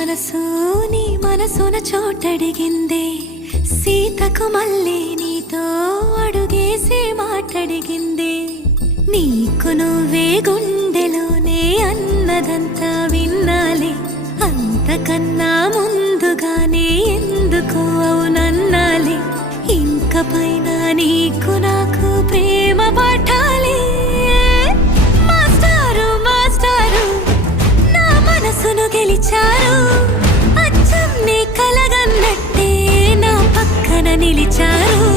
నీ మనసున చోటడిగిందే సీతకు మళ్ళీ నీతో అడుగేసి మాటడిగిందే నీకు నువ్వే గుండెలోనే అన్నదంతా విన్నాలే అంతకన్నా ముందుగానే ఎందుకు అవునన్నాలే ఇంక పైన నీకు నాకు ప్రేమ పాఠాలే మాస్టారు మాస్టారు నా మనసును గెలిచారు అచ్చం నీ కలగన్నట్టే నా పక్కన నిలిచారు